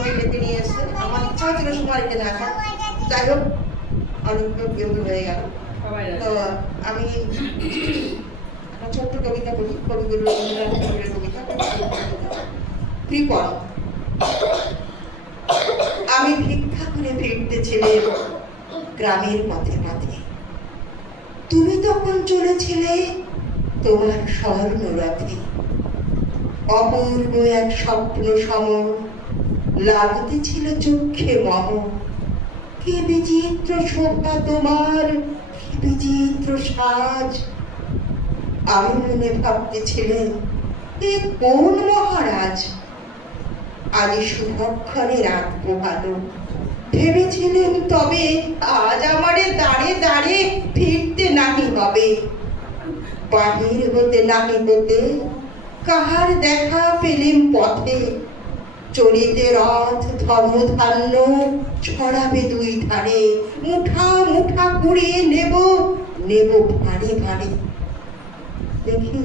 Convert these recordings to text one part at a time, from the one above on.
আমাকে ডেকে নিয়ে এসছে। আমার ইচ্ছা ছিল সময় এখানে আসা, যাই হোক অনেক বিয়োগ হয়ে গেল। তো আমি একটা ছোট্ট কবিতা করি, কবিগুরু রবীন্দ্রনাথ ঠাকুরের কবিতা কৃপণ। আমি ভিক্ষা করে ফিরতেছিলাম গ্রামের পথে পথে, তুমি তখন চলেছিলে তোমার স্বর্ণরথে। অপূর্ব এক স্বপ্ন সম লাগতেছিল চক্ষে মম। কি বিচিত্র শোভা তোমার, কি বিচিত্র সাজ। আমি মনে ভাবতেছিলেন এ কোন মহারাজ। আজ শুভক্ষণে রাখবো ভালো, ভেবেছিলেন তবে আজ আমারে দাঁড়ে দাঁড়ে ফিরতে নাহি হবে। বাহির হতে নাহি হতে কাহার দেখা পেলেম পথে। চলিতে রথ ধর্মধান্য ছড়াবে দুই ধারে। মুঠা মুঠা কুড়িয়ে নেব নেব ভারে ভারে। দেখি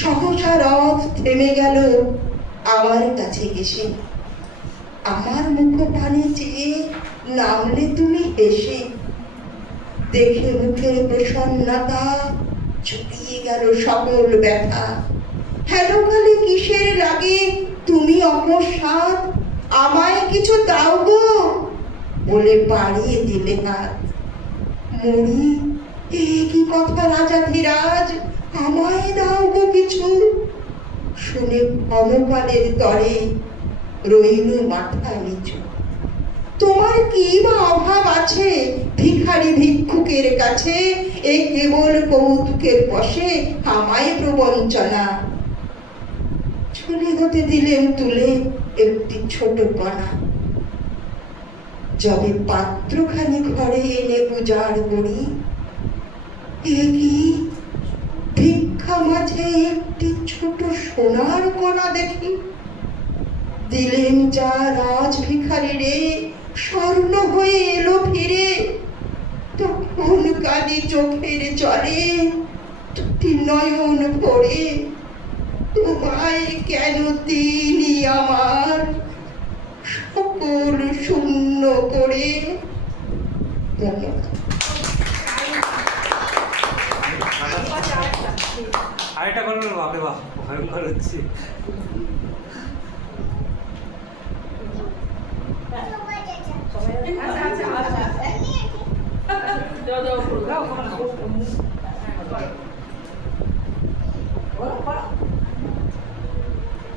সহসা রথ থেমে গেল আমার কাছে এসে। আমার মুখ পানে চেয়ে নামলে তুমি হেসে। দেখে মুখের প্রসন্নতা ছড়িয়ে গেল সকল ব্যথা। হেলো কালে কিসের লাগে তুমি অকস্মাৎ, আমায় কিছু দাও গো বলে বাড়িয়ে দিলে হাত। মরি এ কি কথা রাজাধিরাজ, আমায় দাও গো কিছু। শুনে ভগবানের তরে রইল মাথা নিচু। তোমার কি বা অভাব আছে ভিখারি ভিক্ষুকের কাছে, এই কেবল কৌতুকের বসে আমায় প্রবঞ্চনা। ছুরি হতে দিলেন তুলে একটি ছোট কণা। যবে পাত্রখানি ঘরে এনে পূজার করি, এ কি ভিক্ষা মাঝে একটি ছোট সোনার কণা দেখি। দিলেন যা রাজ ভিখারি রে, স্বর্ণ হয়ে এলো ফিরে। তখন কাঁদি চোখের জলে দুটি নয়ন ভরে। তোমায় কেন দিনি আমার সকল শূন্য করে। ধন্যবাদ। আরেকটা করবেন, বাপরে বাপ ভয়ঙ্কর হচ্ছে।